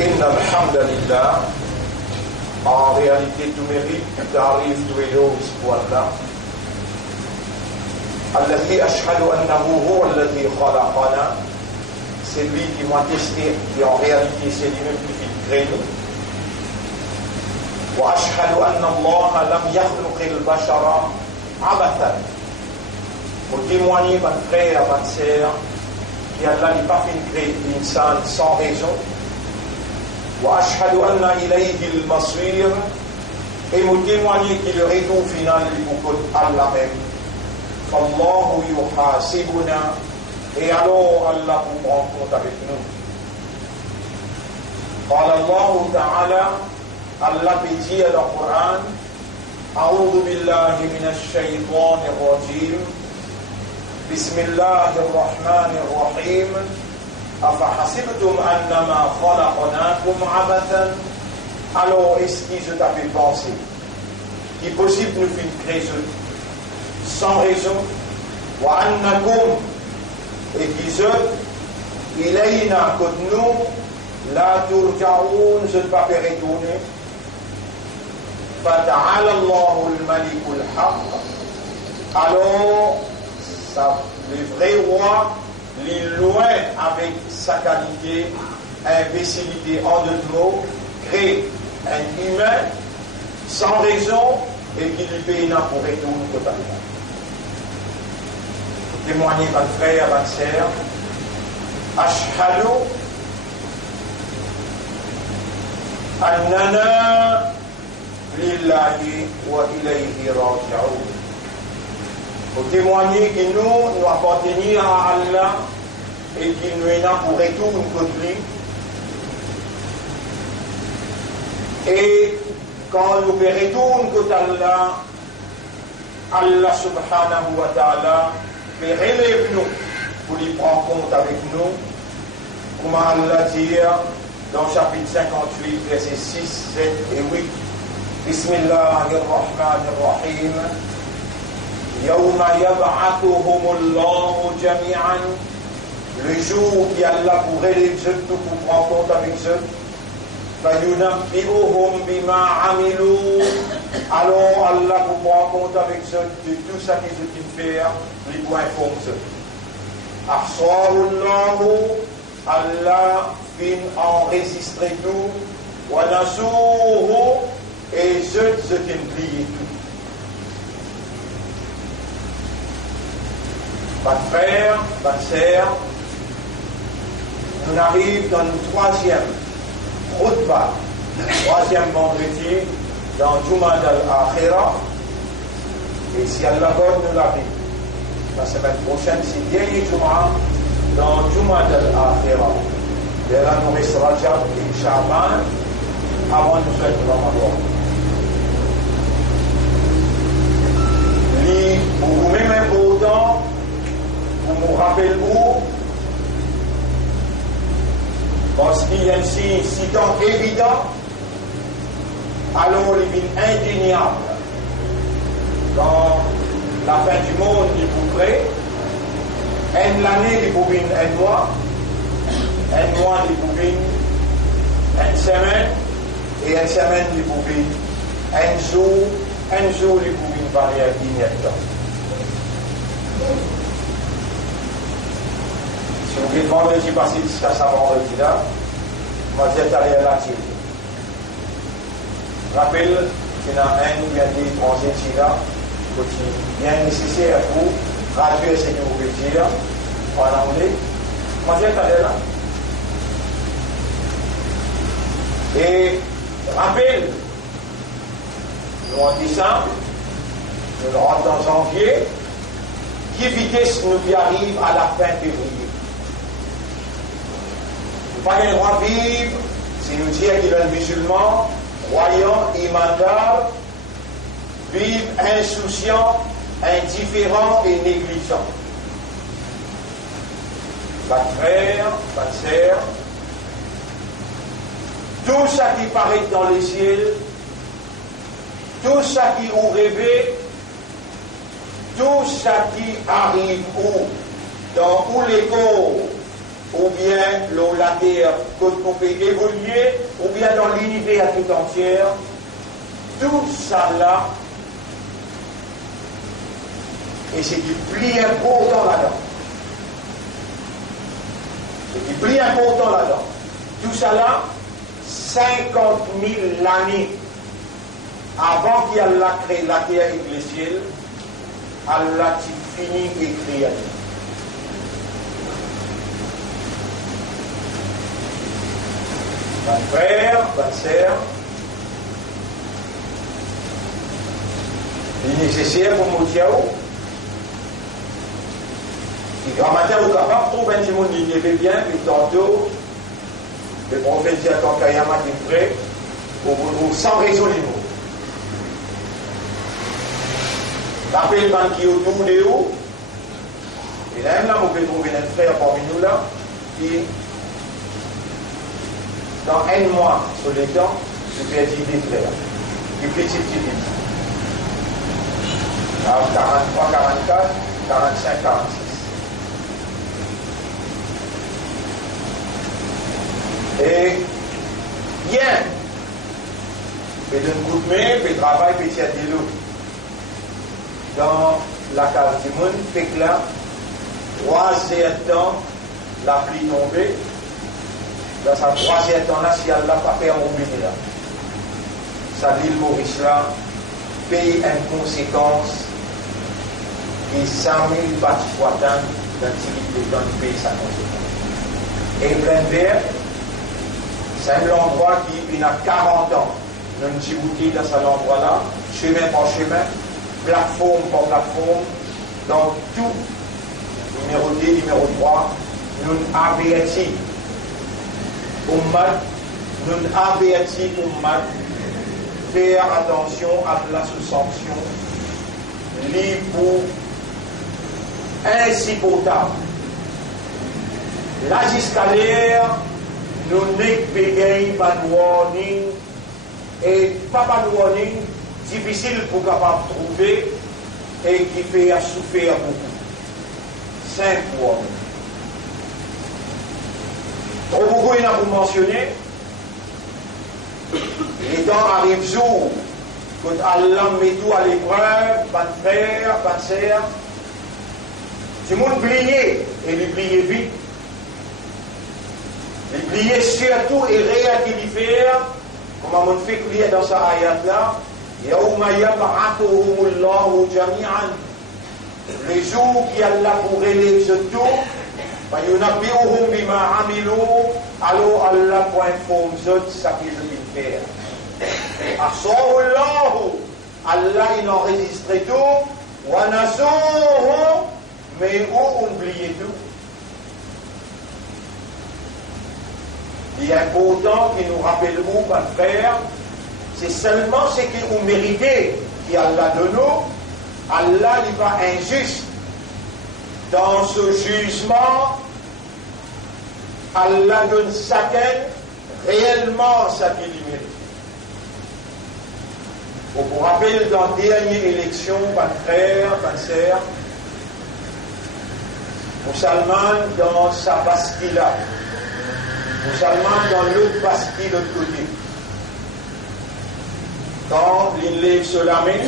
إن الحمد لله en réalité tout mérite, tout arrive, tout éloge pour Allah. الذي أشهد أنه هو الذي خلقنا, c'est lui qui m'a testé, qui en réalité c'est lui-même qui fait créer nous. وأشهد أن الله لم يخلق البشر عبثا. Pour témoigner, mon frère, ma sœur, qui Allah n'est pas fait créer l'insan sans raison. وأشهد أن إليه المصير, et me témoigner qu'il le retour final du beaucoup Allah même. فالله يحاسبنا, et alors Allah vous prend compte avec nous. قال الله تعالى, Allah dit dans le Coran, أعوذ بالله من الشيطان الرجيم, بسم الله الرحمن الرحيم, أفحسبتم أنما خلقناكم عبثا. Alors est-ce que je t'avais pensé qu'il est possible de nous faire créer sans raison, وأنكم, et qu'ils إلينا que nous لا ترجعون, je ne vais pas retourner. فتعالى الله الملك الحق. Alors ça, le vrai roi, il est loin avec sa qualité, imbécilité, en deux mots, crée un humain sans raison et qui lui paye pour retourner totalement. Témoignez votre frère, votre sœur. Ashhadu annana lillahi wa ilayhi raji'un. Pour témoigner que nous appartenons à Allah et qu'il nous est là pour retourner contre lui. Et quand nous retournons contre Allah, Allah subhanahu wa ta'ala relève-nous pour lui prendre compte avec nous. Comme Allah dit dans le chapitre 58, versets 6, 7 et 8. Bismillahirrahmanirrahim. يوم يبعثهم الله جميعا, le jour qui Allah pourrait les eux tout pour prendre compte avec eux. فينبئهم بما عملوا, alors Allah pour prendre compte avec eux de tout ça qu'ils ont fait, les points informent eux. أحصاه الله, Allah fin enregistrer tout, ونسوه, et eux qui ont plié tout. Votre frère, votre sœur, on arrive dans le troisième khutbah, troisième vendredi dans Juma al-Akhira. Et si Allah nous l'arrive, la semaine prochaine, c'est dernier Juma dans Juma al-Akhira. Et là, nous restera Rajab et Sha'ban avant de faire le Ramadan. Pour vous-même important, vous me rappelez où? Parce qu'il y a un signe si tant évident, alors il est indéniable. Quand la fin du monde est pour près, une année est pour un mois est pour une semaine, et une semaine est pour un jour est pour une variable inévitable. Si vous voulez vendredi passé jusqu'à ce vendredi là, moi j'ai allé à la télé. Rappelle qu'il y en a un ou bien des étrangers qui là, qui bien nécessaire pour traduire ce que vous voulez dire en anglais. Moi j'ai allé là. Et rappelle, nous en décembre, nous rentrons en janvier, qui vitesse nous qui arrive à la fin février. Pas le droit de vivre, si nous disons qu'il est musulman, croyant, imandable, vivre insouciant, indifférent et négligent. Votre frère, votre sœur, tout ça qui paraît dans les ciels, tout ça qui est rêvé, tout ça qui arrive où, dans où les corps, ou bien la Terre, qu'on peut évoluer, ou bien dans l'univers tout entier, tout ça là, et c'est du plus important là-dedans. C'est du plus important là-dedans. Tout ça là, 50 000 années avant qu'il Allah crée la terre et les ciels, Allah a fini d'écrire. Mon frère, ma sœur, il est nécessaire pour nous dire que grand matin, au capable, trouve un petit monde qui est bien, puis tantôt, le prophète dit à ton Kayama qui est prêt, pour vous sans raison les mots. Rappelez le banquier autour de vous, et là, on peut trouver un frère parmi nous là, qui, dans un mois sur le temps, se fait dire des frères, du petit. Alors, 43, 44, 45, 46. Et bien, et d'un coup de main, puis travail, puis tirer de l'eau. Dans la case du monde, fait que là, 3e temps, la pluie tombée. Dans sa 3e temps là, si elle n'a pas fait un béni là, ça l'île Maurice là, paye en conséquence et 100 000 bâtiments fois dans le temps de payer sa conséquence. Et plein vert, c'est un endroit qui a 40 ans. Nous avons une petite boutique dans cet endroit-là, chemin par chemin, plateforme par plateforme, dans tout, numéro 2, numéro 3, nous avertis Ummat, faire attention à la sous-sanction, libre, insupportable. La escalière, nous n'avons pas de warning, et pas de warning, difficile pour capable de trouver, et qui fait souffrir beaucoup. 5 warnings. Trop beaucoup, il y en a pour mentionner. Les temps arrivent jour, quand Allah met tout à l'épreuve, pas de frère, pas de sœur. Tout le monde oubliait, et il oubliait vite. Il oubliait surtout et réactiver, comme on fait crier dans sa ayat-là, Yawma yab'athuhumullahu jami'an. Les jours qui Allah pourrait les tout, فَيُنَبِّئُهُمْ بِمَا عَمِلُوا, alors Allah pour informer ce qu'ils ont fait. Asawallahu, Allah il enregistre tout, wa nasuhu, mais où oubliez tout. Il est important qu'il nous rappelle où, pas de faire, c'est seulement ce que vous méritez qui Allah donne nous. Allah n'est pas injuste. Dans ce jugement, Allah donne chacun réellement ce qu'il mérite. On vous rappelle dans la dernière élection, pas de frère, pas de sœur, Moussalman dans sa Bastille là, Moussalman dans l'autre Bastille de l'autre côté. Quand il lève sur la main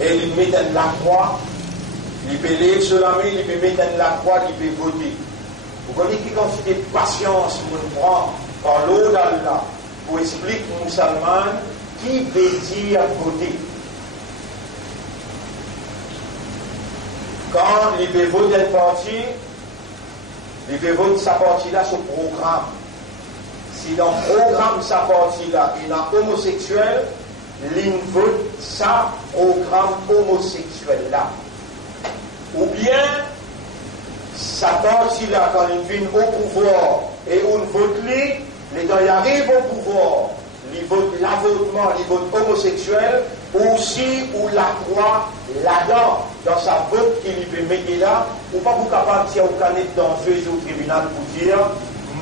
et il met dans la croix, il peut lever sur la main, il peut mettre dans la croix, il peut voter. Vous connaissez qui quantité de patience nous prend par l'eau d'Allah pour expliquer aux musulmans qui veut dire voter. Quand il peut voter une partie, il peut voter sa partie là sur le programme. Si dans le programme sa partie là, il y a homosexuel, il vote sa programme homosexuel là. Ou bien, sa partie là, quand il vient au pouvoir et on vote lui, les gens y arrivent au pouvoir, ils votent l'avortement, ils votent homosexuel, aussi ou la croix là-dedans, dans sa vote qu'il peut mettre là, ou pas vous capable de dire au canet dans le juge au tribunal pour dire,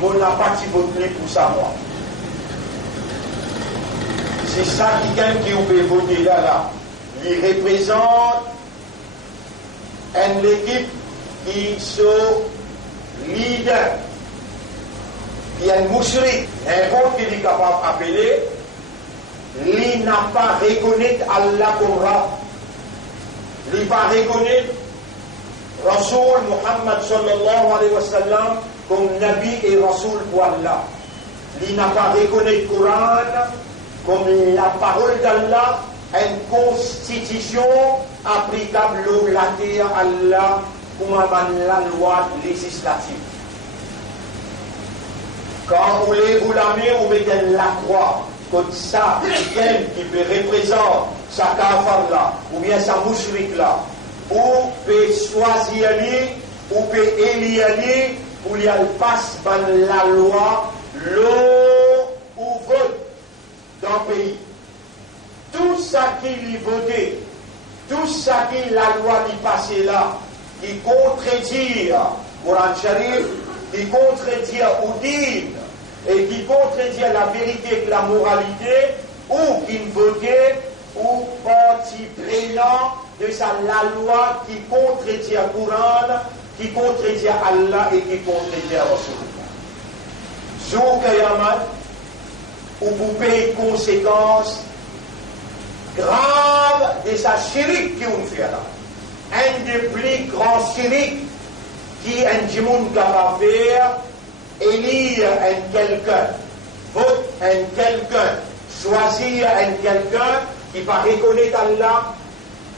mon n'a pas voté pour ça moi. C'est ça qui peut voter là, il représente une équipe qui sont leader qui est mouchrik, n'importe qui est capable d'appeler, il n'a pas reconnu Allah comme Rab. Il n'a pas reconnu Rasoul Muhammad sallallahu alayhi wa sallam comme Nabi et Rasoul pour Allah. Il n'a pas reconnu le Coran comme la parole d'Allah, une constitution applicable au la terre Allah comme la loi législative. Quand vous voulez vous la mettre, vous mettez la croix, comme ça, qui peut représenter sa kafar là, ou bien sa mouchrik là, ou peut choisir lui, ou peut élire pour y aller passe par la loi, l'eau ou vote dans le pays. Tout ça qui lui votait, tout ça qui la loi lui passait là, qui contredit Coran Sharif, qui contredit Oudine, et qui contredit la vérité et la moralité, ou qui votait, ou parti prenant de la loi qui contredit le Coran, qui contredit Allah et qui contredit Rasulullah. Jour Kayamat, ou vous payez conséquences graves de sa chirik qui on fait là. Un des plus grands chirik qui un monde capable de faire, élire un quelqu'un, vote un quelqu'un, choisir un quelqu'un qui va reconnaître Allah.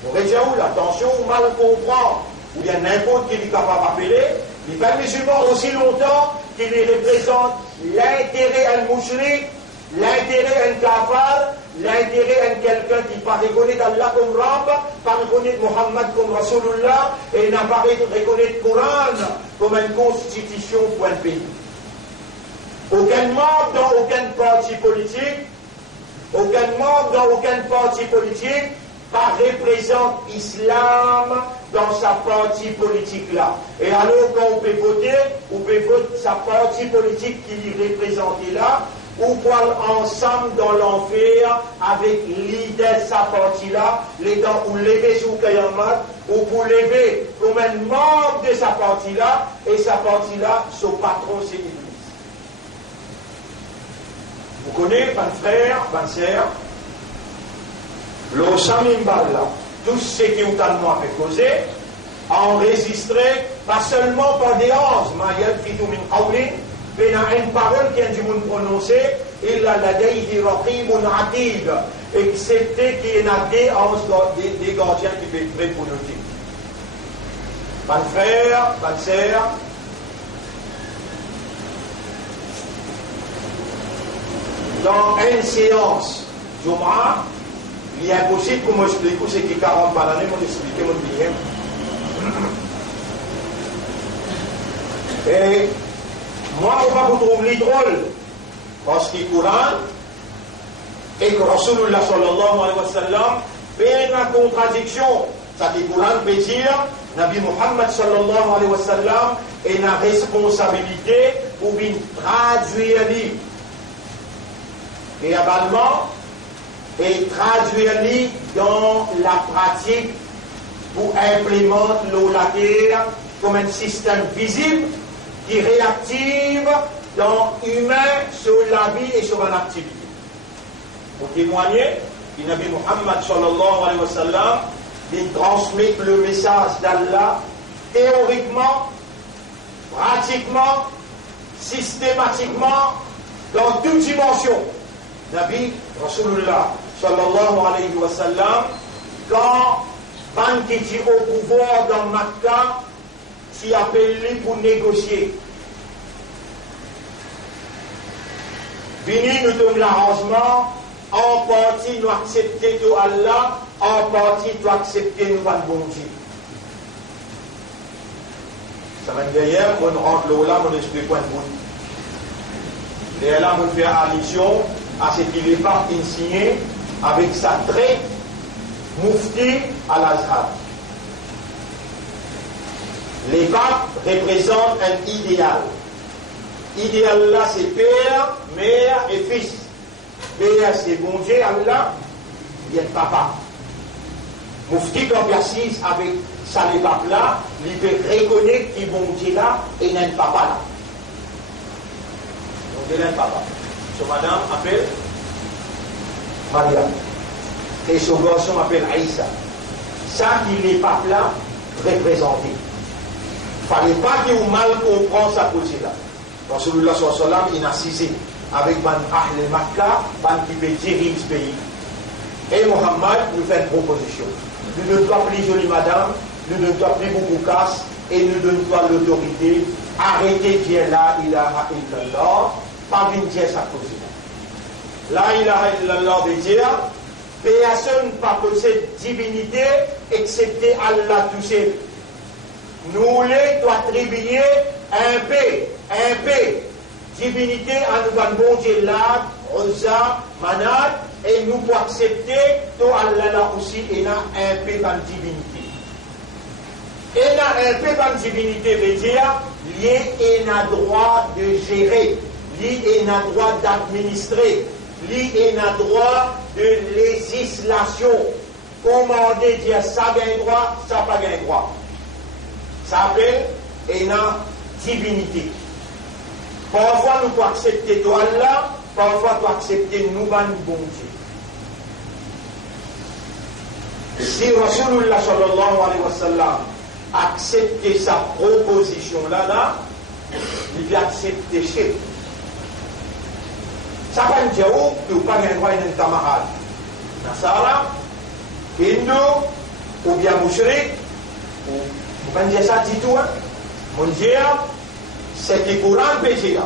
Vous voyez où l'attention, vous mal comprendre, ou bien n'importe qui est capable d'appeler, les pas musulmans aussi longtemps qu'il représente l'intérêt al-mushrik, l'intérêt al-kafar, l'intérêt de quelqu'un qui va reconnaître Allah comme Rab, pas reconnaître Muhammad comme Rasulullah, et n'a pas reconnaître Coran comme une constitution pour un pays. Aucun membre dans aucun parti politique, aucun membre dans aucun parti politique pas représente l'islam dans sa partie politique là. Et alors quand on peut voter sa partie politique qui lui représente là, ou quoi ensemble dans l'enfer avec l'idée de sa partie-là, les dents ou lever sous Kayamat, ou pour lever comme un membre de sa partie-là, et sa partie-là, son patron, c'est l'Église. Vous connaissez, mon frère, ma sœur, le Samimbal là, tout ce qui ont tellement fait causer, enregistré, pas seulement par des anges, mais il y a une parole qui a du monde prononcé, il a la déité raqibun atid, excepté qu'il y a des anges, des gardiens qui peuvent prêts pour nous dire. Mon frère, ma sœur, dans une séance Jum'a, il est impossible que je m'explique ce qui est 40 par l'année, je expliquer mon billet. Et moi, je ne vais pas vous trouver drôle, parce qu'il est Coran, et que Rasulullah sallallahu alayhi wa sallam fait une contradiction. Ça qui Coran peut dire, Nabi Muhammad sallallahu alayhi wa sallam a une responsabilité pour bien traduire le livre. Et également, et traduire le livre dans la pratique pour implémenter la terre comme un système visible qui réactive dans l'humain sur la vie et sur l'activité. Pour témoigner, le Nabi Muhammad sallallahu alayhi wa sallam il transmet le message d'Allah théoriquement, pratiquement, systématiquement, dans toute dimension. Nabi Rasulullah sallallahu alayhi wa sallam, quand Ban qui est au pouvoir dans Makkah, s'y appelle pour négocier. Vini nous donne l'arrangement, en partie nous accepter de Allah, en partie nous accepter nous pas bon Dieu. Ça m'a dit hier, on rentre là, on explique point de vue. Et là, on fait allusion à ce qu'il est pas signé avec sa trait Mufti al-Azhar. Les papes représentent un idéal. Idéal là, c'est père, mère et fils. Père, c'est bon Dieu, Allah, il y a le papa. Mufti, quand il assise avec ça, les papes là, il peut reconnaître qu'il bon Dieu là et il y a le papa là. de l'un papa. Son madame appelle Maria. Et son garçon appelle Aïssa. Ça qui les papes là représentés. Il ne fallait pas que vous mal compreniez ça côté-là. Rasulullah sallallahu alayhi wa sallam, il a assisté avec Ban Ahl Makkah, Ban qui veut diriger ce pays. Et Mohammed nous fait une proposition. Nous ne doit plus jolie madame, nous ne doit plus beaucoup casse, et nous ne doit l'autorité. Arrêtez de dire la ilaha illallah, pas d'une dire ça côté-là. La ilaha illallah veut dire, personne pas possède divinité, excepté Allah tout seul. Nous les doit attribuer un paix, divinité à nous dans bon Dieu là, Rosa, Manat, et nous pour accepter, tout Allah là aussi, il a un paix dans divinité. Il a un paix dans divinité veut dire, il a droit de gérer, il a droit d'administrer, il a droit de législation. Commander, dire ça gagne droit, ça pas gagne droit. Ça s'appelle une divinité. Parfois nous pouvons accepter toi Allah, parfois nous pouvons accepter nous ban bon Dieu. Si Rasulullah sallallahu alayhi wa sallam acceptait sa proposition là, il va accepter chez vous. Ça va dire que vous n'avez pas le droit d'un camarade. Nasara, Hindu, ou bien Mouchrik, ou vous pouvez dire ça du tout, hein? Mon Dieu, c'est que le Coran peut dire.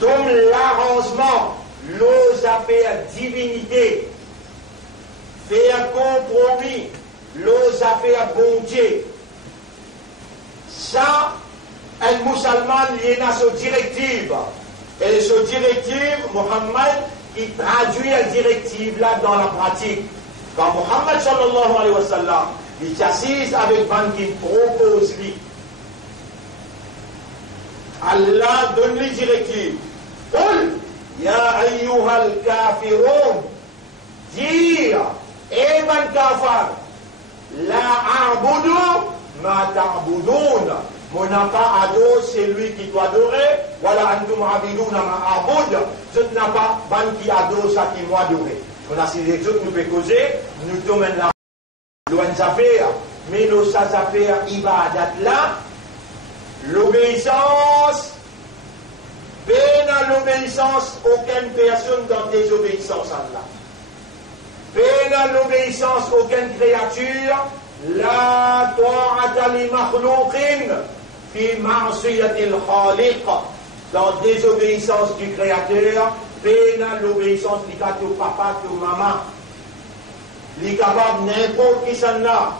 Comme l'arrangement, l'ose affaire divinité, faire compromis, l'ose affaire bon Dieu. Ça, un musulman lié à sa directive. Et cette directive, Mohammed, il traduit la directive là dans la pratique. Quand Mohammed sallallahu alayhi wa sallam, il s'assise avec Ban qui propose lui. Allah donne les directives. Qul ya ayyuhal kafirun. Dire, eh ban kafar, la a'budu ma ta'budun. Mon pas adore celui qui doit adorer. Voilà antum abiduna ma a'bud. Je n'ai pas ban qui adore ça qui moi adorer. On a si les autres nous peut causer, nous tombons là. Loin de faire, mais nous ça faire ibadat là, l'obéissance, ben à l'obéissance, aucune personne dans désobéissance à Allah. Ben à l'obéissance, aucune créature, la ta'ata li makhlouqin, fi ma'siyatil khaliq, dans désobéissance du créateur, ben à l'obéissance du papa, du maman. Il est capable n'importe qui s'en a,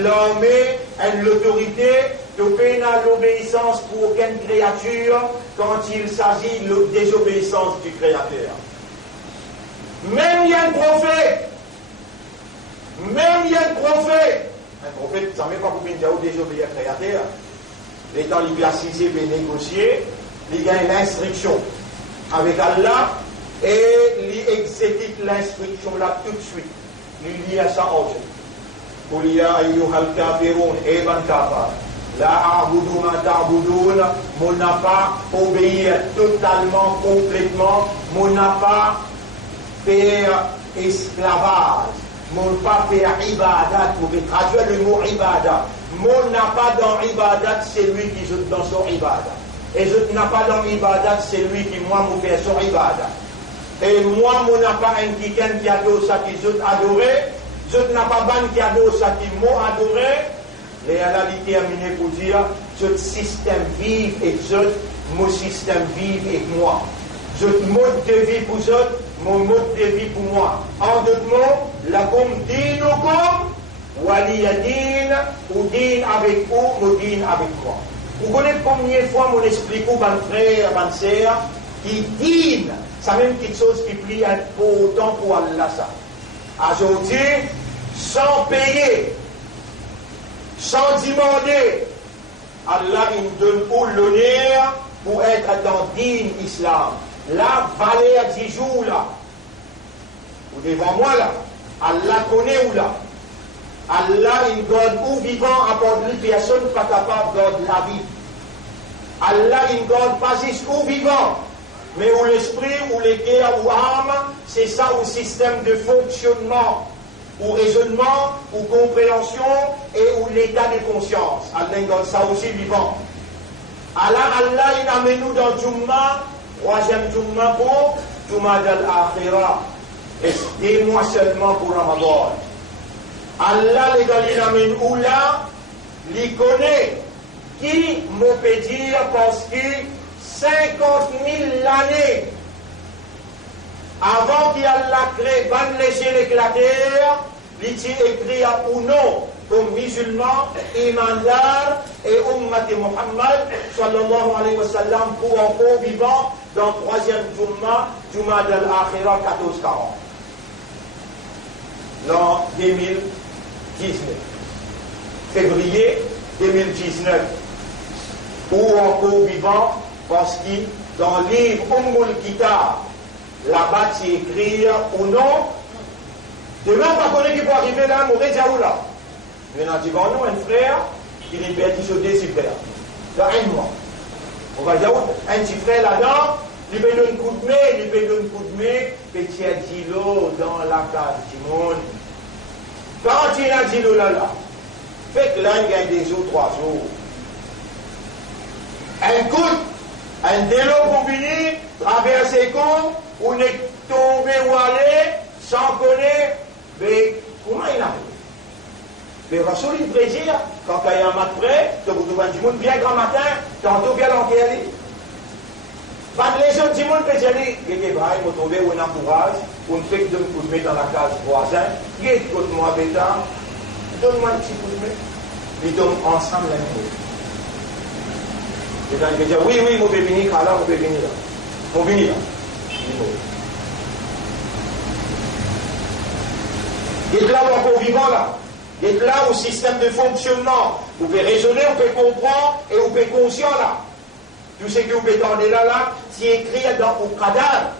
l'armée, l'autorité, de faire l'obéissance pour aucune créature quand il s'agit de désobéissance du Créateur. Même il y a un prophète, un prophète, ça ne veut pas pour dire désobéir au Créateur. L'étant il peut assiser et négocier, il gagne l'instruction avec Allah et il exécute l'instruction là tout de suite. Il y a ça en jeu. قل يا أيها الكافرون إيبان كافر لا أعبد ما تعبدون. Mon n'a pas obéir totalement, complètement. Mon n'a pas faire esclavage. Mon pas faire ibadat. Vous pouvez traduire le mot ibadat. Mon n'a pas dans ibadat celui qui joue dans son ibadat. Et je n'ai pas dans ibadat celui qui moi me fait son ibadat. Et moi, mon n'a pas un quelqu'un qui adore ça qui je adoré. Je n'ai pas ban qui adore ça qui m'a adoré. Les réalités terminées pour dire, ce système vive et mon système vive et moi. Je mode de vie pour eux, mon mode de vie pour moi. En d'autres mots, la comme din ou comme, waliyadin, ou din avec vous, ou din avec moi. Vous connaissez combien de fois mon explique aux ban frère, ban sœur, qui din, c'est même quelque chose qui plie un peu autant pour Allah ça. Aujourd'hui, sans payer, sans demander, Allah il donne l'honneur pour être dans din islam. La valeur du jour là, ou devant moi là, Allah connaît où là. Allah il donne ou vivant à part lui, personne pas capable de la vie. Allah il donne pas juste ou vivant. mais où l'esprit, où les cœurs, ou âme, c'est ça au système de fonctionnement, ou raisonnement, ou compréhension, et où l'état de conscience. Allah donne ça aussi vivant. Allah, il amène nous dans Jumma, troisième Jumma pour Jumma al-Akhirah. Et 2 mois seulement pour Ramadan. Allah, il amène où là, il connaît qui me peut dire parce que 50 000 années avant qu'Allah crée les ciels et la terre, il écrit ou non comme musulman, imandar et ummat Muhammad sallallahu alayhi wa sallam pour encore vivant dans le 3e Jumma al-Akhirah 1440. L'an 2019. Février 2019. Ou encore vivant parce que dans le livre Ummul Kitab, là-bas c'est écrit ou non. Demain, on va connaître qui peut arriver là, mourir déjà ou là. Maintenant, tu vas nous, un frère qui est petit sur 2 frères. Dans un mois. On va dire, un petit frère là-dedans, il peut donner un coup de main, il peut donner un coup de main, petit Dilo dans la case du monde. Quand il a Dilo là, fait que là, il gagne 2 jours, 3 jours. Un coup, un délo pour venir, traverser le compte, on est tombé ou allé, sans connaître, mais comment il arrive? Mais Rasoul, il plaisir, quand il y a un mat près, tu vas du monde bien grand matin, tantôt bien l'enquête. Pas de les gens du monde, mais il y a des bras, ils vont tomber ou un encourage, ou une fait que donne un coup de main dans la case voisin, il est contre moi, bêta, donne-moi un petit coup de main. Ils tombent ensemble la nuit. Et quand il dit, oui, oui, mon bébé venir, là, mon bébé venir là. Mon bébé là. Il est là encore vivant là. Il est là au système de fonctionnement. Vous pouvez raisonner, vous pouvez comprendre et vous pouvez conscient là. Tout ce que vous pouvez entendre là, c'est écrit dans le cadavre.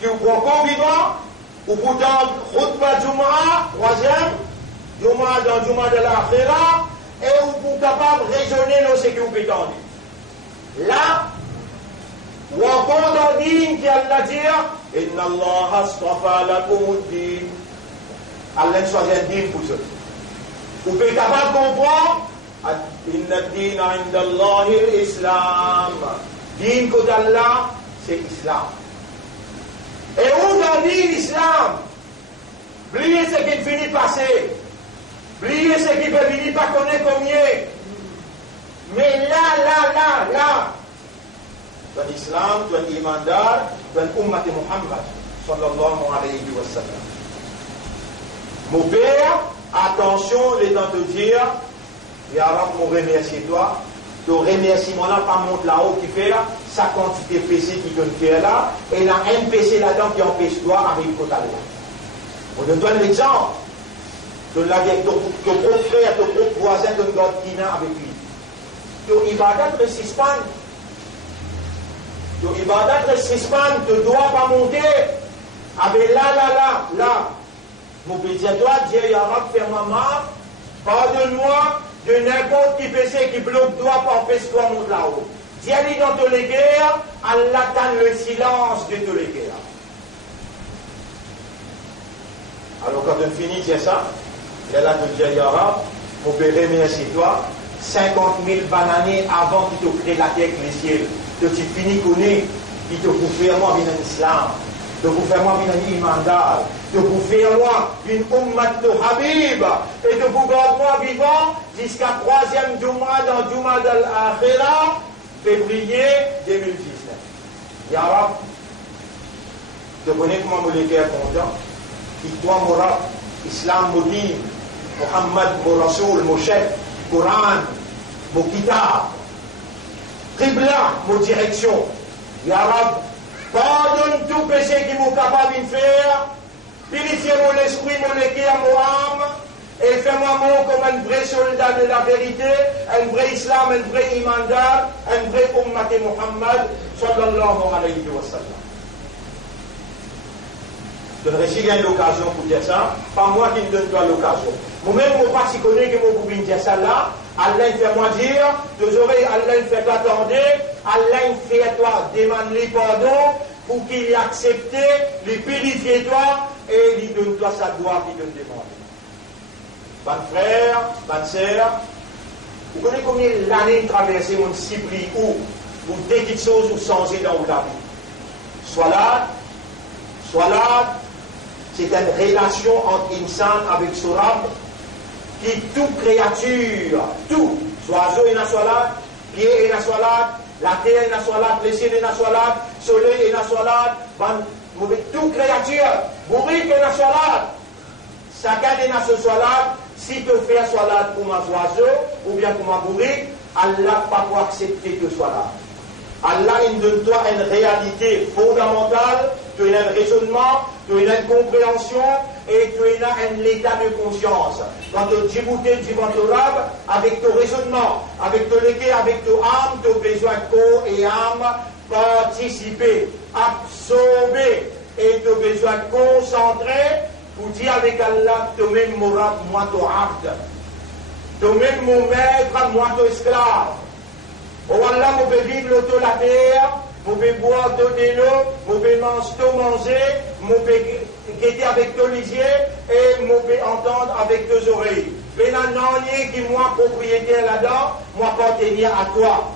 Que vous pouvez encore vivant, ou pour dans Khutbah Jum'a, 3e, Jum'a dans Jum'a de l'Akhirah, et vous pouvez capable de raisonner dans ce que vous pouvez entendre. Là, ou encore dans le dîme qui Allah dit, Inna Allah astafa lakum ad-din. Allah choisit un dîme pour ça. Vous pouvez capable de comprendre, Inna ad-din inda Allah l'Islam. Dîme que d'Allah, c'est l'Islam. Et où dans le dîme l'Islam? Oubliez ce qui finit par passer. Oubliez ce qui peut venir par connaître combien. Mais là, dans l'islam, dans l'imandar, dans l'ummat Muhammad, sallallahu alayhi wa sallam. Mon père, attention, les temps de dire, Ya Rab, mon remercie toi, ton remerciement-là, par montre là-haut qui fait là, sa quantité PC qui donne faire là, et là, un PC là-dedans qui empêche toi d'arriver au côté là. On te donne l'exemple. Donne la avec ton propre frère, ton propre voisin, donne God Kina avec lui. Ton ibadat ne suspend. Ton ibadat ne suspend, tu ne dois pas monter. Avec là. Mon petit à toi, Dieu, Ya Rab, fais-moi mal, pardonne-moi de n'importe qui PC qui bloque toi pour empêcher toi de monter là-haut. Dieu dit dans tous les guerres, Allah attend le silence de tous les guerres. Alors quand on finit de dire ça, il là de dire, Ya Rab, mon père, remercie toi, 50 000 bananes avant qu'il te crée la terre et les ciels. Que tu finis connaître, qu'il te pour faire moi une islam, de pour faire moi une imandal, de pour faire moi une ummat de Habib, et de pour garder moi vivant jusqu'à 3e Jum'a dans Jum'a al-Akhirah, février 2019. Ya Rab, tu connais comment mon cœur content, qui toi mon Rab, Islam mon din, Muhammad mon Rasoul, mon chef, Coran, mon kitab, Qibla, mon direction. Ya Rab, pardonne tout péché qui m'est capable de faire, purifie mon esprit, mon cœur, mon âme, et fais-moi mort comme un vrai soldat de la vérité, un vrai islam, un vrai imandar, un vrai ummat Muhammad, sallallahu alayhi wa sallam. Je donnerai si bien l'occasion pour dire ça, pas moi qui me donne toi l'occasion. Moi-même, je ne sais pas si je connais que je peux dire ça là, Allah fait moi dire, tes oreilles, Allah fait t'attendre, Allah fait toi demander pardon pour qu'il accepte, lui purifie toi et lui donne toi sa gloire qui te demande. Bon frère, bonne sœur, vous connaissez combien l'année de traverser mon discipline ou des petites choses ou changer dans la vie. Soit là, c'est une relation entre insan avec son rab qui toute créature, tout, oiseau est na solat, pied est na solat, la terre est na solat, le ciel est na solat, soleil est na solat, toute créature, bourrique est na solat, chacun est na solat, si tu fais solat pour ma oiseau ou bien pour ma bourrique, Allah pas pour accepter que solat. Allah il donne toi une réalité fondamentale, tu as un raisonnement, tu as une compréhension et tu as un état de conscience. Quand tu djibouté, djibantorab, avec ton raisonnement, avec ton légué, avec ton âme, tu as besoin de corps et âme participer, absorber et tu as besoin de concentrer pour dire avec Allah, tu même mon rab, moi ton abd. Tu même mon maître, moi ton esclave. Oh Allah, je peux vivre l'auto la terre, je peux boire de l'eau, je peux manger, je peux guetter avec ton lisier et je peux entendre avec tes oreilles. Mais non, qui moi propriétaire là-dedans, moi appartenir à toi.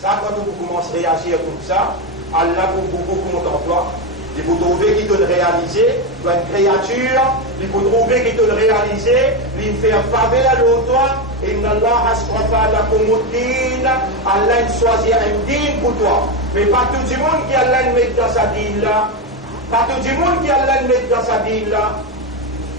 Ça, quand vous commencez à réagir comme ça, Allah pour beaucoup compte en toi. Il faut trouver qui te le réaliser, une créature, il faut trouver qui te le réaliser, il fait faveur à l'autre, et Allah asrafa la commodine, Allah choisit un digne pour toi. Mais pas tout le monde qui Allah met dans sa dîne là, pas tout le monde qui Allah met dans sa dîne là,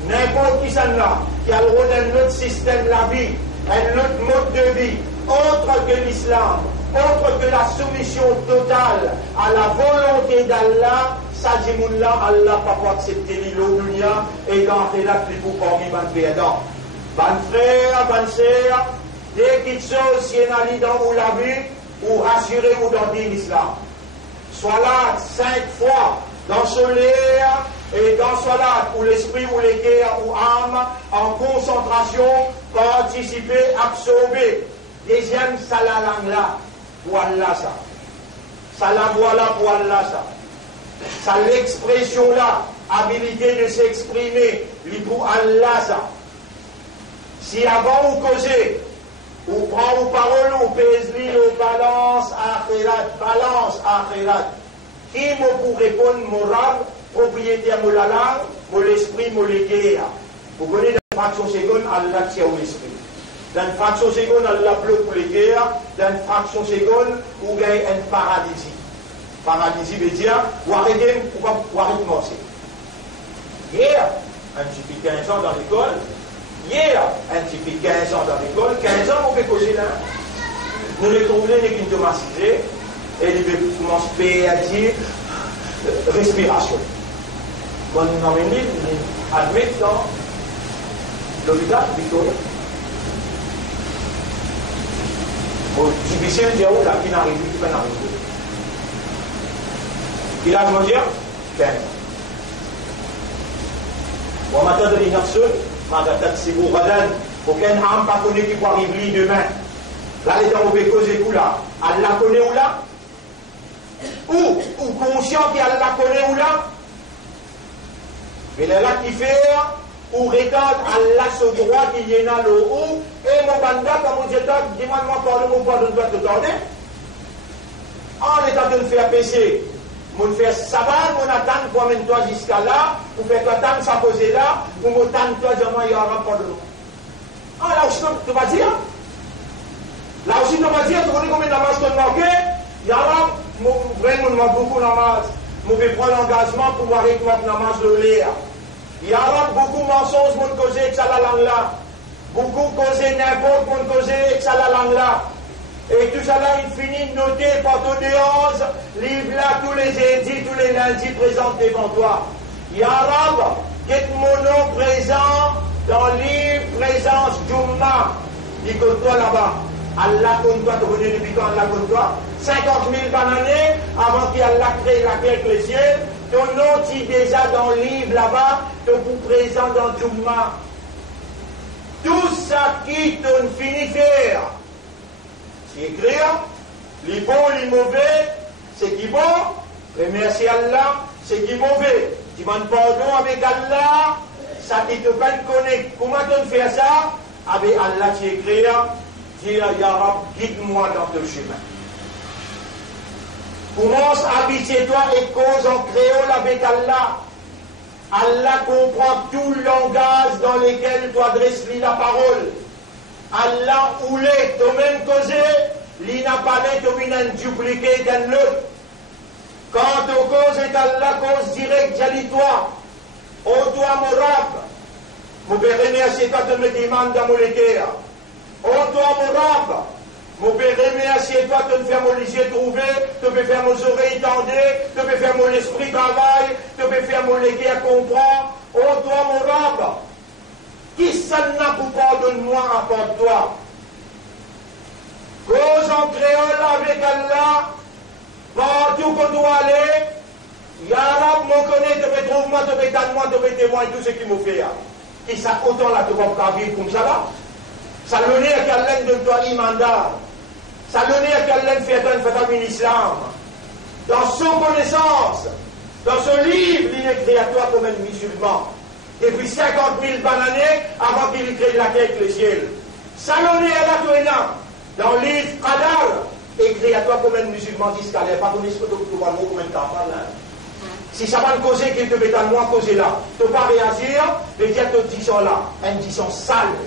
n'importe qui s'en a, qui a le rôle d'un autre système de la vie, un autre mode de vie, autre que l'islam, autre que la soumission totale à la volonté d'Allah. Sajimullah, Allah pas pour accepter l'îlot dunya et dans la plus pour parmi les perdants. Ban frère, ban sœur, dès qu'il chose, si on a dans ou la vie, ou rassurer ou dans l'islam. Soit là 5 fois dans solaire et dans soit où l'esprit ou les cœurs ou âme en concentration, participer, absorber. Deuxième, ça la langue là, pour Allah ça. Ça la voilà pour Allah ça. Ça l'expression là, habilité de s'exprimer, pour Allah ça. Si avant ou causez, ou prend ou parole, ou pèse ou balance akhirat, qui me pour répondre moral, propriétaire de la langue, de l'esprit, de l'éguerre. Vous connaissez dans une fraction seconde, Allah tient l'esprit. Dans une fraction seconde, Allah bloque pour l'éguerre. Dans une fraction seconde, vous gagnez un paralysie. Paralysie veut dire, ou arrêter, ou recommencer. Hier, un petit peu 15 ans dans l'école, un petit peu 15 ans dans l'école, 15 ans, on fait causer là. Nous les trouvons les qui nous massisés, et ils commencent à dire respiration. Quand nous emmènons, nous admettons dans l'hôpital Victoria. Au difficile de dire, là, qui n'arrive plus, qui n'arrive plus. Il a comment dire 15 ans. On m'attend de l'inertie, si vous regardez, aucun âme pas connaît qui peut arriver demain. Là, les gens ont causé tout là. Allah connaît où là? Ou conscient qu'Allah connaît où là? Mais là qui fait, ou regarde Allah ce droit qu'il y en a le haut, et mon banda, comme on dit, dis-moi, parle, mon pardon, doit te donner. En état de me faire pécher. Mon faire sabbat, mon attendre pour amener toi jusqu'à là, pour faire attendre ça poser là, pour m'attendre toi, dis-moi, il y aura pas de l'eau. Ah, là aussi, tu vas dire. Là aussi, tu vas dire, tu connais combien de namages tu as manqué? Il y aura, vraiment, beaucoup de namages. Je vais prendre l'engagement pour arrêter mon namage de l'air. Il y aura beaucoup de mensonges, mon causé, que ça la langue là. Beaucoup causé n'importe, mon causé, que ça la langue là. Et tout ça là, il finit noté par tout de 11 livres là, tous les édits, tous les lundis présents devant toi. Yarab, get mon nom présent dans le livre présence Jumma. Il compte toi là-bas. Allah compte toi, tu connais depuis quand Allah compte toi 50 000 années avant qu'Allah crée la terre et le ciel. Ton nom est déjà dans le livre là-bas, tu es présent dans Jumma. tout ça qui te finit faire. C'est écrire, les bons, les mauvais, c'est qui bon, remercie Allah, c'est qui mauvais. Tu demandes pardon avec Allah, ça qui te fait connaître. Comment tu fais ça? Avec Allah, tu écris, dis Ya Rab, guide-moi dans ton chemin. Commence à habiter toi et cause en créole avec Allah. Allah comprend tout le langage dans lequel tu adresses la parole. Allah oulé, toi-même causé, il n'a pas l'air de dupliquer d'un l'autre. Quand tu causes et Allah cause direct, j'ai dit toi, ô toi mon rab, mon père remercie toi de me demander dans mon équerre. Ô toi mon rab, mon père remercie toi de me faire mon lycée trouver, de me faire mon oreilles tendues, de me faire mon esprit travail, de me faire mon équerre comprendre. Ô toi mon rab, qui ça n'a pour pardonner-moi à part toi? Cause en créole avec Allah, partout qu'on doit aller, Ya Rab, mon connaît, te fait trouver moi, te fait donner moi, te fait témoigner tout ce qu'il m'a fait. Et ça, autant là, tu vas pas vivre comme ça là. Ça le nez à quelqu'un de toi imandar. Ça le nez à quelqu'un fait un l'islam. Dans son connaissance, dans ce livre, il est créé à toi comme un musulman. Depuis 50 000 années avant qu'il crée la terre et le ciel. Ça le nez à la toi dans le livre Qadar, écrit à toi comme un musulman jusqu'à l'air. Pas connaître ce que tu vas combien de temps là. Si ça va te causer qu'il te met à moi, causer là. Tu ne peux pas réagir, mais dire que tu dis là, un disant sale.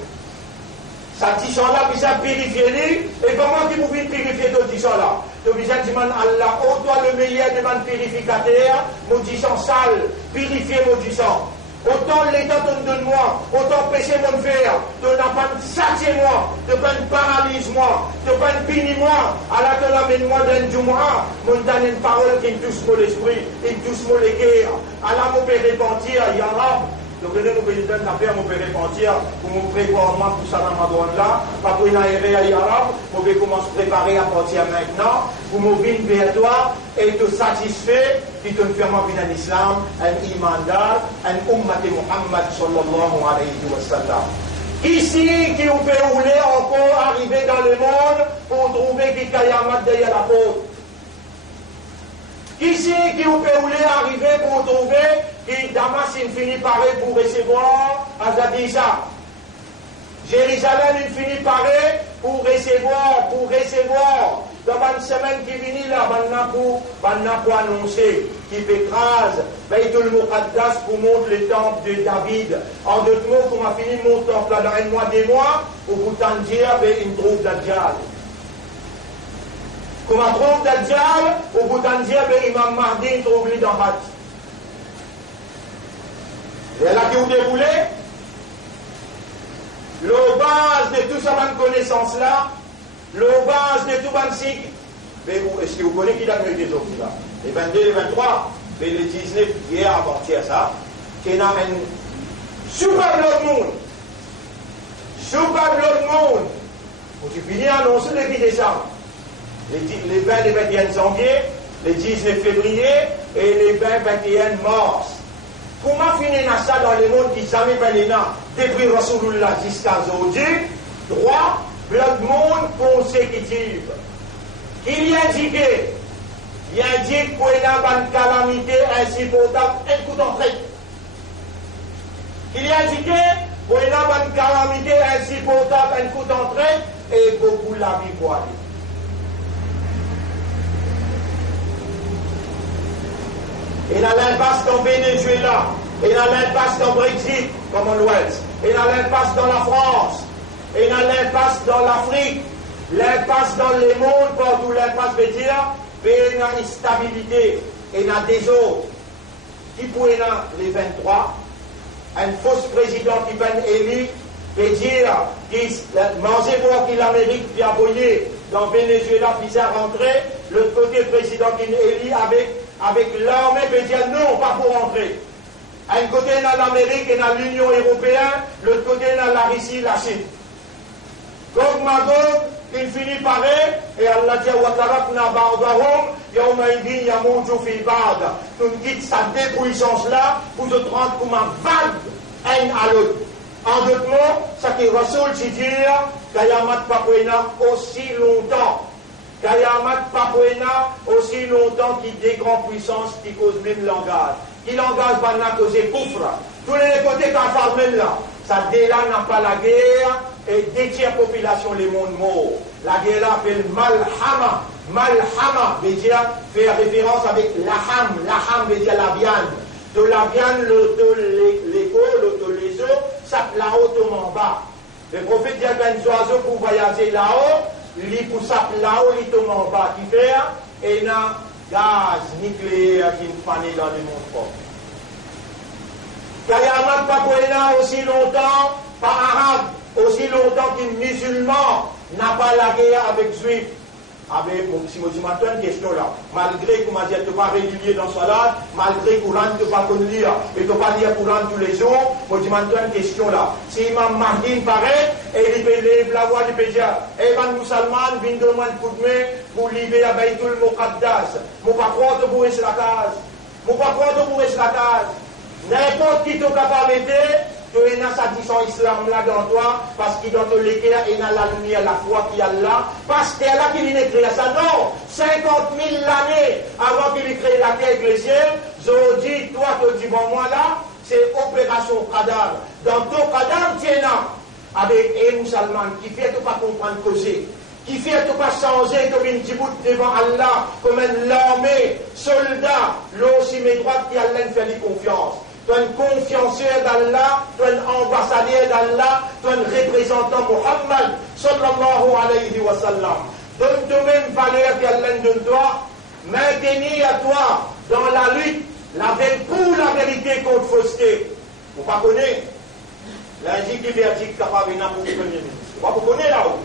Ça dit là, puis ça purifie. Et comment tu pouvais purifier ton disant là? Tu dis demande Allah, ô toi le meilleur demande purificateur, mon disant sale, purifier mon disant. Autant l'État te donne-moi, autant péché mon faire, tu n'as pas de satisfait-moi, tu n'as pas de paralyse-moi, tu n'as pas de pini-moi, Allah te l'amène-moi d'un Jumu'ah, mon donne une parole qui me touche mon esprit, qui me touche mon équerre. Allah me fait repentir, Ya Rab. Donc, nous nous donne la paix, on peut repentir, pour me préparer pour ça dans ma donne là, pas pour une aérée à Yarab, on peut commencer à préparer à partir maintenant, pour me venir vers toi et te satisfait, qui te fait venir en islam, un imandar, un ummat Muhammad sallallahu alayhi wa sallam. Ici, qui on peut rouler encore, arriver dans le monde, pour trouver qui Kayamat derrière la porte. Ici, qui on peut rouler, arriver pour trouver qui Damas il finit par pour recevoir Azadisa. Jérusalem il finit par pour recevoir. Dans une semaine qui vient là, pour annoncer, qui écrase, Baytul Muqaddas pour montrer le temple de David. En d'autres mots, comme a fini mon temple là dans un mois, des mois, pour vous dire, il trouve Dajjal. Comme on trouve Dajjal, pour vous dire, Imam Mahdi, il trouve lui dans Hajj. Et là qui vous déroulez, le base de tout ça, bonne connaissance là, le base de tout bon cycle, est-ce que vous connaissez qui a mieux des autres là? Les 22, les 23, les 19, hier, avant-hier, ça, qui est un super bloc monde. Super bloc monde. Tu finis à annoncer le 10 décembre. Les 20 et 21 janvier, les 19 février et les 20 et 21 mars. Comment finir ça dans le monde qui jamais parlé là, depuis Rasulullah jusqu'à aujourd'hui, droit, le monde consécutif. Il y a indiqué, pour une calamité insupportable, un coup d'entrée. Il y a indiqué, pour une calamité insupportable, un coup d'entrée, et beaucoup la vie pour aller. Il y a l'impasse dans Venezuela, il y a l'impasse dans Brexit, Commonwealth, il y a l'impasse dans la France, il y a l'impasse dans l'Afrique, l'impasse dans le monde, partout l'impasse veut dire, il y a une stabilité, il y a des autres, qui pourraient les 23, un faux président qui va élu, veut dire, manger voir qu'il l'Amérique qui a voyé dans Venezuela, puis ça rentrer, l'autre côté président qui est élu avec l'armée, veut dire non, pas pour rentrer. Un côté, il y a l'Amérique et l'Union européenne, l'autre côté, il y a la Russie, la Chine. Gog Magog, il finit par et Allah dit Watarakna Ba'dahum, Yawmaïdin Yamoudjou Fil Ba'd. Nous quitte sa dépuissance là, pour se rendre comme un vague, un à l'autre. En d'autres mots, ça qui Rasoul dit dire, Kayamat Papouena aussi longtemps. Kayamat Papouena aussi longtemps qui des grandes puissances qui causent même langage. Qui langage va n'a causé coufre. Tous les côtés qu'à faire même là. Ça déjà n'a pas la guerre et des tiers population les mondes morts. La guerre là fait Malhama. Malhama veut dire faire référence avec l'aham. L'aham veut dire la viande. De la viande, l'écho, les os, ça là-haut tombe en bas. Le prophète dit qu'un oiseau pour voyager là-haut, il pour ça là-haut, il tombe en bas. Qui fait et un gaz nucléaire qui est fané dans le monde propre. Kayamat Papouena aussi longtemps, pas arabe, aussi longtemps qu'un musulman n'a pas la guerre avec juif. Avec si je m'attends une question là, malgré qu'on m'a dit que tu pas régulier dans ce salat, malgré qu'on ne peut pas lire et tu ne pas lire Coran tous les jours, je m'attends une question là. Si Imam Mahdi paraît et il peut lever la voix du pédia, et ben musulman vient demander coup de main pour livrer à Baytul Muqaddas. Je ne pas croire que vous êtes la case. Je ne pas croire que vous êtes la case. N'importe qui est capable d'aider. Tu as sa disant islam là dans toi, parce qu'il doit te l'écrire et dans la lumière, la foi qui est là, parce que c'est là qu'il a créé ça. Non, 50 000 années avant qu'il ait créé la terre et le ciel, je dis, toi, tu dis, bon, moi là, c'est opération cadavre. Dans ton cadavre, tu es là, avec un musulman qui fait que pas comprendre causer, qui fait que pas changer comme une djibout devant Allah, comme un armée, soldat, là aussi mes droites qui Allah fait lui confiance. Tu es un confiancier d'Allah, tu es un ambassadeur d'Allah, tu es un représentant Muhammad, sallallahu alayhi wa sallam. Donne toi-même valeur qu'Allah donne toi, maintenir à toi dans la lutte, pour la vérité contre fausseté. Vous ne connaissez pas l'indique verdict capable de pour le Premier ministre. Vous ne connaissez là-haut.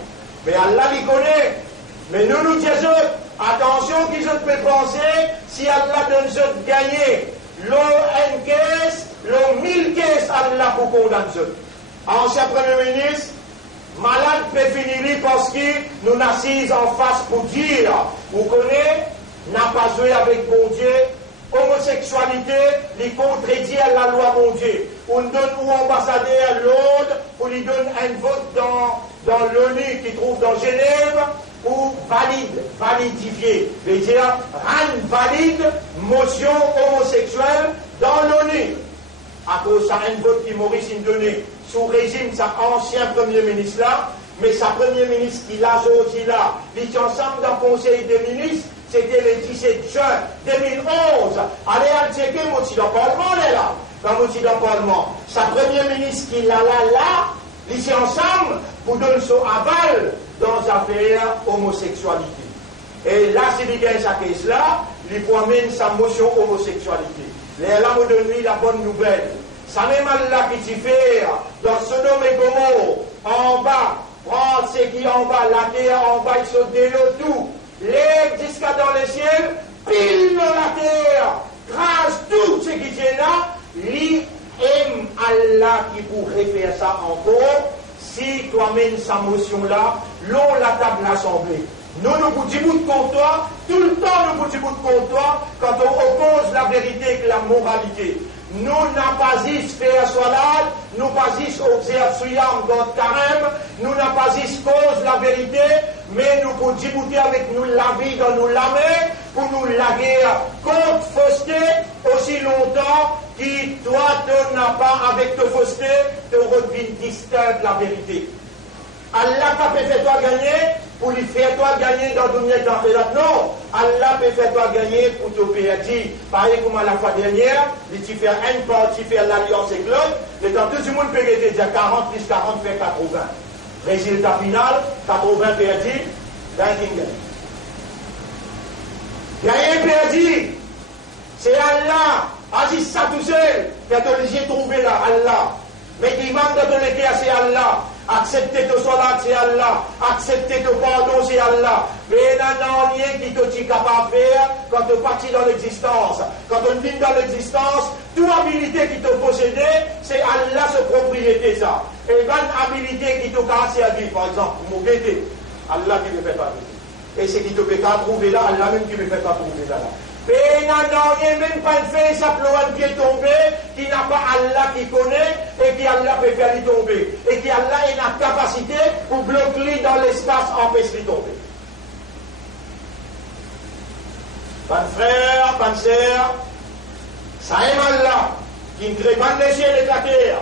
Mais Allah les connaît. Mais nous disons, attention qu'ils peuvent penser, si Allah donne de gagner, l'eau une caisse, l'eau 1000 caisses, Allah pour condamner. Ancien Premier ministre, malade peut finir parce que nous n'assise en face pour dire, vous connaissez, n'a pas joué avec bon Dieu, homosexualité, les contredit à la loi mon Dieu. On donne ou ambassadeur l'autre, pour lui donner un vote dans l'ONU qui trouve dans Genève, pour validifier, veut dire rendre valide motion homosexuelle dans l'ONU. À cause ça un vote qui Maurice a donné sous régime sa ancien Premier ministre là, mais sa Premier ministre qui l'a aujourd'hui là, il est ensemble dans le Conseil des ministres, c'était le 17 juin 2011. Allez à checker, moi aussi dans le Parlement, elle est là. Dans le Parlement. Sa Premier ministre qui l'a là, ils sont ensemble pour donner son aval dans l'affaire homosexualité. Et là, c'est il gagne sa caisse là, il promène sa motion homosexualité. Là, on donne lui la bonne nouvelle. Ça même Allah qui t'y fait dans Sodome et Gomorrhe, en bas, prendre ce qui est en bas, la terre en bas, il saute de l'eau tout. Lève jusqu'à dans le ciel, pile dans la terre, grâce tout ce qui est là, lui aime Allah qui pourrait faire ça encore. Si toi-même sa motion là, l'on la table l'assemblée. Nous vous disons de comptoir, tout le temps nous vous disons de comptoir quand on oppose la vérité avec la moralité. Nous n'avons pas juste faire soalade, nous pas juste observer suyam dans le carême, nous n'avons pas juste cause la vérité, mais nous pour débouter avec nous la vie dans nous la main, pour nous la guerre contre fausseté aussi longtemps qui toi tu n'as pas avec ta fausseté, te revient distinct de la vérité. Allah pas fait toi gagner pour lui faire toi gagner dans le dunya d'Akhirat. Non, Allah peut faire toi gagner pour te perdre. Pareil comme à la fois dernière, il tu fais une partie, faire l'alliance avec l'autre, et dans tout le monde peut dire 40 plus 40 fait 80. Résultat final, 80 perdu, 20 qui gagne. Gagner perdu, c'est Allah. Agis ça tout seul, que tu obligé de trouver là, Allah. Mais qui manque de te l'écrire, c'est Allah. Accepter ton salat, c'est Allah. Accepter ton pardon, c'est Allah. Mais il n'y a rien qui te dit capable de faire quand tu partis dans l'existence. Quand on vit dans l'existence, toute habilité qui te possédé, c'est Allah, sa propriété, ça. Et une habilité qui te a servi, par exemple, pour m'obéiter, Allah qui ne fait pas. Et ce qui te peut pas trouver là, Allah même qui ne fait pas trouver là. Mais il n'a rien, même pas fait, ça peut un pied tombé, qui n'a pas Allah qui connaît, et qui Allah peut faire lui tomber. Et qui Allah a la capacité pour bloquer dans l'espace, empêcher de tomber. Pas de frère, pas de sœur, ça aime Allah, qui ne crée pas les cieux et la terre.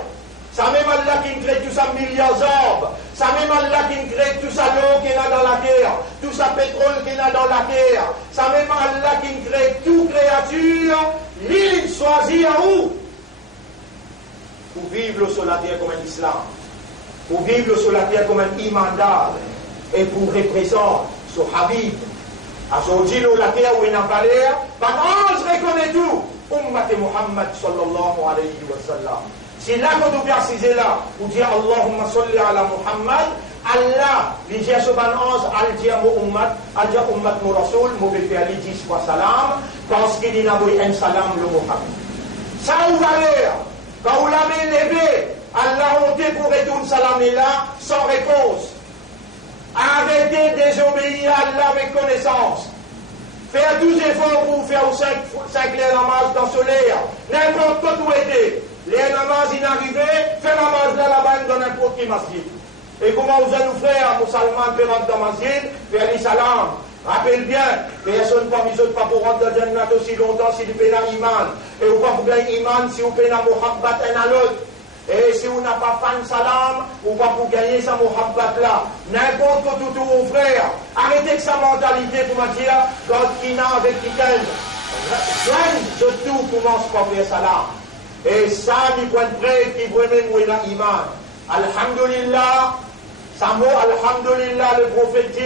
Ça même Allah qui crée tout ça milliards d'arbres. Ça même Allah qui crée tout ça l'eau qu'il y a dans la terre. Tout ça pétrole qu'il y a dans la terre. Ça même Allah qui crée toute créature. L'île choisit à où? Pour vivre sur la terre comme un islam. Pour vivre sur la terre comme un imandal. Et pour représenter ce Habib. À ce dit la terre où il n'a pas l'air. Par contre, je reconnais tout. Ummat Muhammad sallallahu alayhi wa sallam. C'est là qu'on doit préciser là, où dit Allahumma salli ala Muhammad, Allah, les gens se balancent, al dit Muhammad, al dit Ummat mu Rasul, mu béfé ali 10 fois salam, parce qu'il y a un salam le Muhammad. Ça vous va l'air, quand vous l'avez levé, Allah honte pour retourner salam là, sans réponse. Arrêtez de désobéir à Allah avec connaissance. Faire 12 efforts pour faire 5 namaz dans le soleil, n'importe où était. Les namaz inarrivés, fait namaz là-bas dans n'importe qui masjid. Et comment vous allez nous faire, musulmans, faire rentrer dans masjid, faire les salam. Rappelle bien, personne pas mis pas pour rentrer dans Jannat aussi longtemps si vous faites iman. Et vous pas pour gagner iman si vous faites la muhabbat un à l'autre. Et si vous n'avez pas fan salam, vous pas pour gagner sa muhabbat là. N'importe où tout vos frères. Arrêtez que sa mentalité pour me dire, quand qui n'a avec qui t'aime. Surtout commence par faire salam. Et ça, du point de près, qui vraiment où il a iman. Alhamdulillah, ça mot, alhamdulillah, le prophète dit,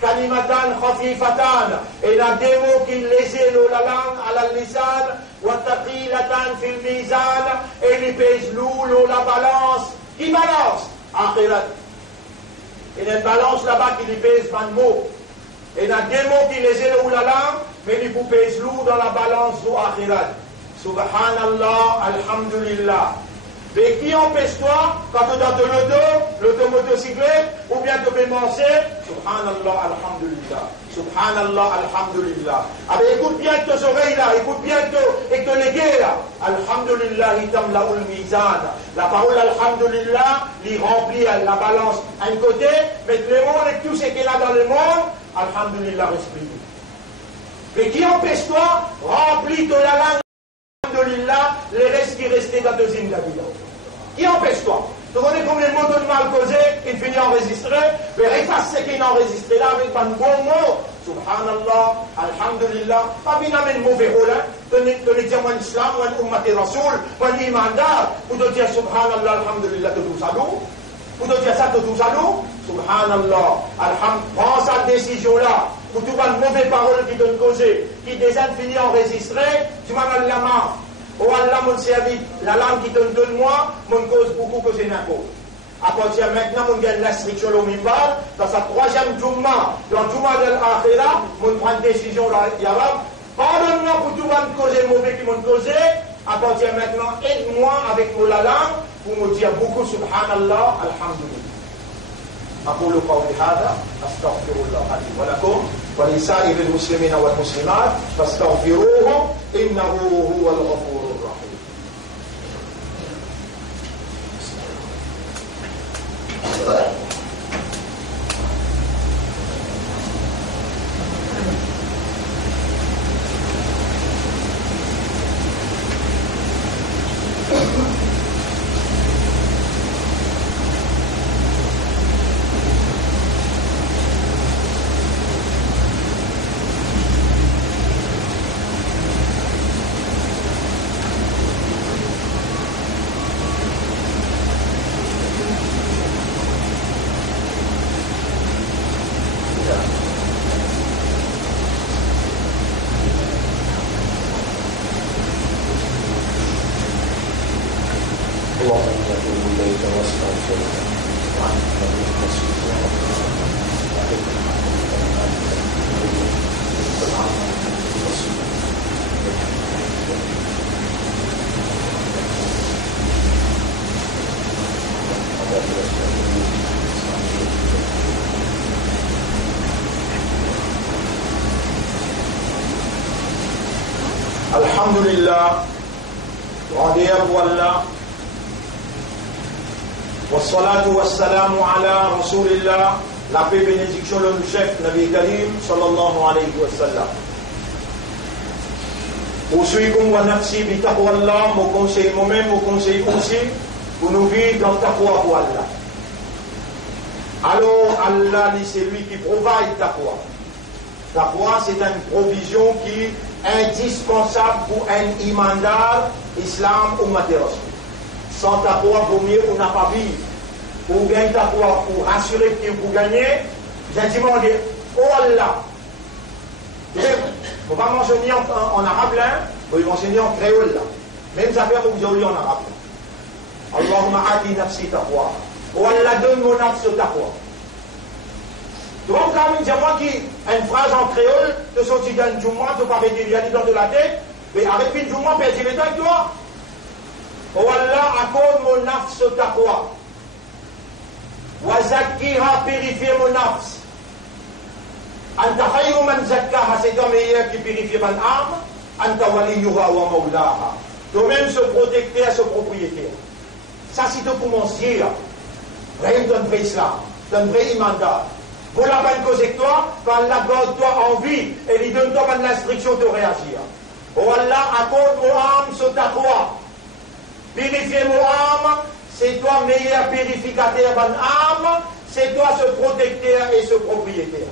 kalimatan khafifatan. Et la démo qui laissait la langue à la lisan, wa taqilatan fil mizan, et il pèse lourd, la balance. Qui balance? Akhirat. Il y a une balance là-bas qui lui pèse 20 mots. Et la démo qui laissait la langue, mais il vous pèse lourd dans la balance du akhirat. Subhanallah, alhamdulillah. Mais qui empêche-toi, quand tu es dans l'automotocyclette, ou bien tu peux manger, Subhanallah, alhamdulillah. Subhanallah, alhamdulillah. Alors écoute bien tes oreilles là, écoute bien et te léguer là. Alhamdulillah, itam laoul mizan. La parole alhamdulillah, il remplit la balance à un côté, mais le monde et tout ce qu'il y a dans le monde, alhamdulillah, respire. Mais qui empêche-toi, remplis de la langue. Alhamdulillah, les restes qui restaient dans le deuxième David. Qui empêche-toi? Tu connais combien de mots de mal causé, il finit enregistré, mais efface ce qu'il a enregistré là avec un bon mot. Subhanallah, alhamdulillah, pas bien avec le mauvais rôle, tu ne dis pas l'islam, ou un ummat rasoul, ou un imandar, ou tu dis subhanallah, alhamdulillah, de tout salou, ou tu dis ça de tout salou, subhanallah, alhamdulillah, prends cette décision-là. Ou tu vois une mauvaise parole qui donne causé, qui déjà fini enregistré, tu m'en as la main. Oh Allah, mon service, la langue qui donne-moi, mon cause beaucoup que c'est n'importe. À partir de maintenant, mon gagne l'instruction au Mimbar, dans sa troisième Jumma, dans Jumma de l'Akhira, mon prend une décision là, Yarab. Pardonne-moi pour tout le causer mauvais qui m'ont causé. À partir de maintenant, aide-moi avec mon la langue pour me dire beaucoup Subhanallah, Alhamdulillah. أقول قولي هذا أستغفر الله لي ولكم ولسائر المسلمين والمسلمات فاستغفروه إنه هو الغفور الرحيم. Alhamdulillah, rendez pour Allah. Wassalatu wassalamu ala Rasulillah, la paix et bénédiction de notre chef, Nabi Karim, sallallahu alayhi wa sallam. Usuikum wa nafsi bi taqwa Allah, mon conseil moi-même, mon conseil aussi, pour nous vivre dans taqwa pour Allah. Alors, Allah, c'est lui qui provide taqwa. Taqwa, c'est une provision qui est indispensable pour un imandar, islam ou matériel. Sans taqwa, pour mieux, on n'a pas vivre. Pour gagner taqwa, pour assurer que vous gagnez, j'ai demandé, oh Allah, on ne va pas m'enseigner en arabe là, on va m'enseigner en créole là. Même ça fait que vous avez en arabe. Allahumma ati nafsi taqwa. Oh Allah, donne mon nafs taqwa. Donc, quand même, moi qui une phrase en créole, de sortir d'un Jumma, de ne pas arrêter dans de la tête, mais arrête une Jumma, perdre le temps, toi. Oh Allah, accorde mon nafs taqwa. Wa zakkiha, purifier mon nafs. Anta khayru man zakkaha, c'est toi meilleur qui purifie mon âme. Anta waliyuha wa mawlaha. Toi-même se protecteur, se propriétaire. Ça, c'est de commencer. Rien d'un vrai islam, d'un vrai imandat. Pour la bonne cause avec toi, quand Allah donne toi envie et lui donne toi l'instruction de réagir. Oh Allah, accorde mon âme sur ta croix. Purifier mon âme, c'est toi meilleur purificateur mon âme, c'est toi ce protecteur et ce propriétaire.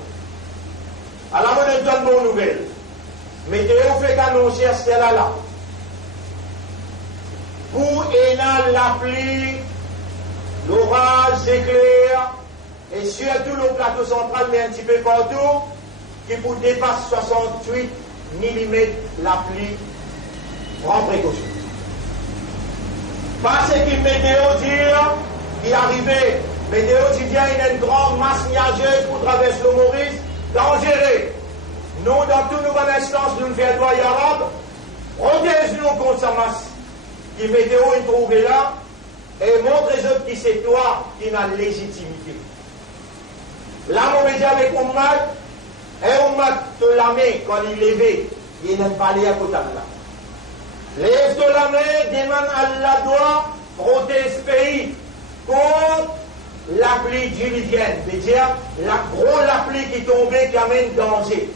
Alors, on nous donne une bonne nouvelle. Météo fait qu'annoncer celle-là. Pour énar la pluie, l'orage éclair, et surtout le plateau central, mais un petit peu partout, qui pour dépasse 68 mm la pluie, prends précaution. Parce qu'il météo dit, il arrivait, météo dit bien, il y a une grande masse nuageuse pour traverser le Maurice, dangereux. Nous, dans toutes nos bonnes instances, nous faisons droit arabe, protège-nous contre sa masse, qui météo est trouvé là, et montrez-eux qui c'est toi qui n'a légitimité. Là, on dit avec Ummat, et Ummat te la main quand il est levé, il n'a pas l'air à côté de là. Lève de la main, demande à Allah doit protéger ce pays contre la pluie diluvienne, c'est-à-dire la pluie qui tombait qui amène danger.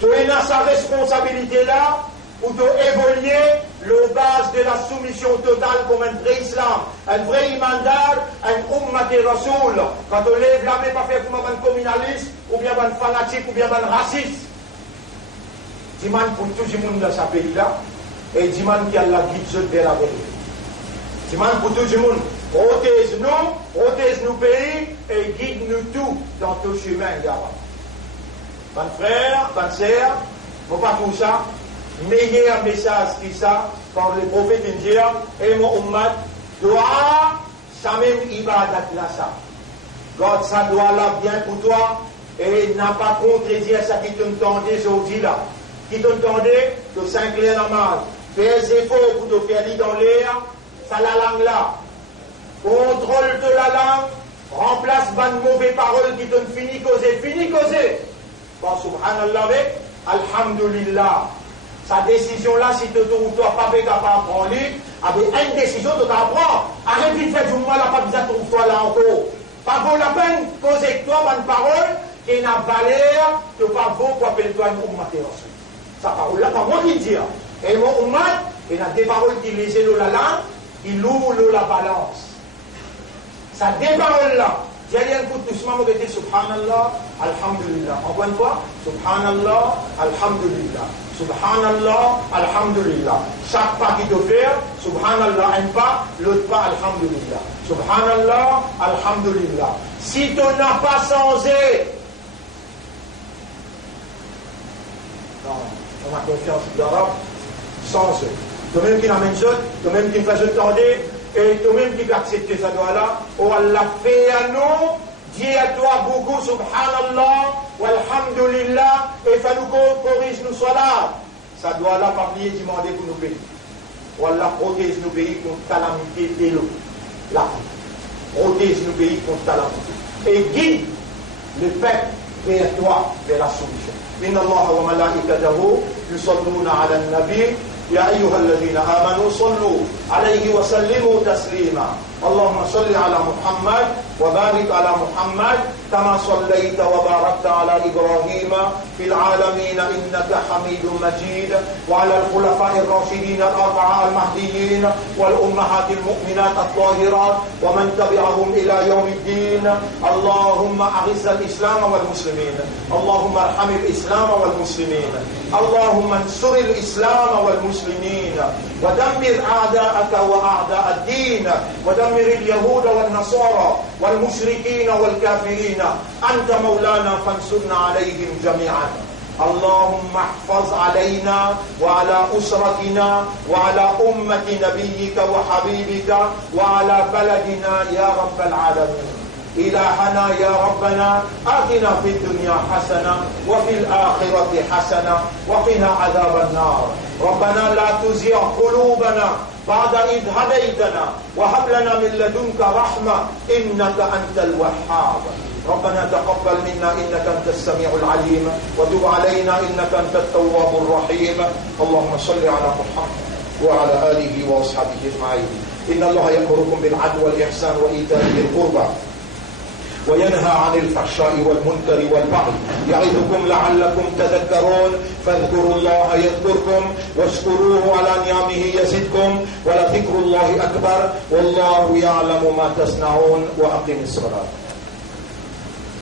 Tu as sa responsabilité là pour évoluer le base de la soumission totale comme un vrai islam, un vrai imandar, un ummat et rasoul. Quand on lève la main, pas faire comme un communaliste, ou bien un fanatique, ou bien un raciste. Dis-moi pour tout le monde dans ce pays-là, et dis-moi qu'il y a la guide vers la vérité. Dis-moi pour tout le monde, protège nos pays, et guide-nous tout dans tout chemin, Yahweh. Bon frère, bonne sœur, faut pas tout ça. Meilleur message qui ça, quand le prophète dit, et mon ummat, doit, ça même ibadat là ça. God, ça doit là bien pour toi, et n'a pas contredire ça qui t'entendait aujourd'hui là. Qui t'entendait, de Saint-Clair normal. Fais des efforts pour te faire lire dans l'air, ça la langue là. Contrôle de la langue, remplace bonne mauvaise parole qui te finit causer. Bon, subhanallah avec, alhamdulillah. Sa décision là, si tu ne dois pas capable de prendre, avec une décision, tu t'apprends. Arrête de faire du mal, pas besoin de trouver toi là encore. Pas vaut la peine de causer toi une parole qui n'a valeur, que pas vaut pour appeler toi une ummat. Sa parole là, pas moi qui dis. Et mon ummat, il y a des paroles qui lisent la langue, qui louent la balance. Ça des paroles là. J'ai rien pour tout ce moment que dit subhanallah, alhamdulillah. Encore une fois, subhanallah, alhamdulillah. Subhanallah, alhamdulillah. Chaque pas qui te fait, subhanallah, un pas, l'autre pas, alhamdulillah. Subhanallah, alhamdulillah. Si tu n'as pas changé, non, on a confiance d'Arabe, sans eux. Toi-même qui n'amène ça, toi-même qui me fait tendre, et toi-même qui accepte ça doigt-là, oh Allah fait à nous, dis à toi beaucoup, subhanallah, walhamdulillah, et fais-nous corrige nous salat. Ça doit là pas venir demander pour nos pays. Oh Allah protège nos pays contre calamité de l'eau. Là, protège nos pays contre calamité. Et guide le peuple vers toi, vers la solution. Inna Allah wa malaikatahu yusalluna ala nabi ya ayyuhalladhina amanu sallu alayhi wa sallimu taslima. Allahumma salli ala Muhammad wa barik ala Muhammad كما صليت وباركت على إبراهيم في العالمين إنك حميد مجيد وعلى الخلفاء الراشدين الأربعة المهديين والأمهات المؤمنات الطاهرات ومن تبعهم إلى يوم الدين. اللهم أعز الإسلام والمسلمين، اللهم ارحم الإسلام والمسلمين، اللهم انصر الإسلام والمسلمين ودمر أعداءك وأعداء الدين، ودمر اليهود والنصارى والمشركين والكافرين. أنت مولانا فانصرنا عليهم جميعا. اللهم احفظ علينا وعلى أسرتنا وعلى أمة نبيك وحبيبك وعلى بلدنا يا رب العالمين. إلهنا يا ربنا آتنا في الدنيا حسنة وفي الآخرة حسنة وقنا عذاب النار. ربنا لا تزغ قلوبنا بعد إذ هديتنا وهب لنا من لدنك رحمة إنك أنت الوهاب. ربنا تقبل منا إنك أنت السميع العليم وتب علينا إنك أنت التواب الرحيم. اللهم صل على محمد وعلى آله وأصحابه أجمعين. إن الله يأمركم بالعدل والإحسان وإيتاء ذي القربى وينهى عن الفحشاء والمنكر والبغي يعظكم لعلكم تذكرون. فاذكروا الله يذكركم واشكروه على نعمه يزدكم ولذكر الله أكبر والله يعلم ما تصنعون. وأقم الصلاة.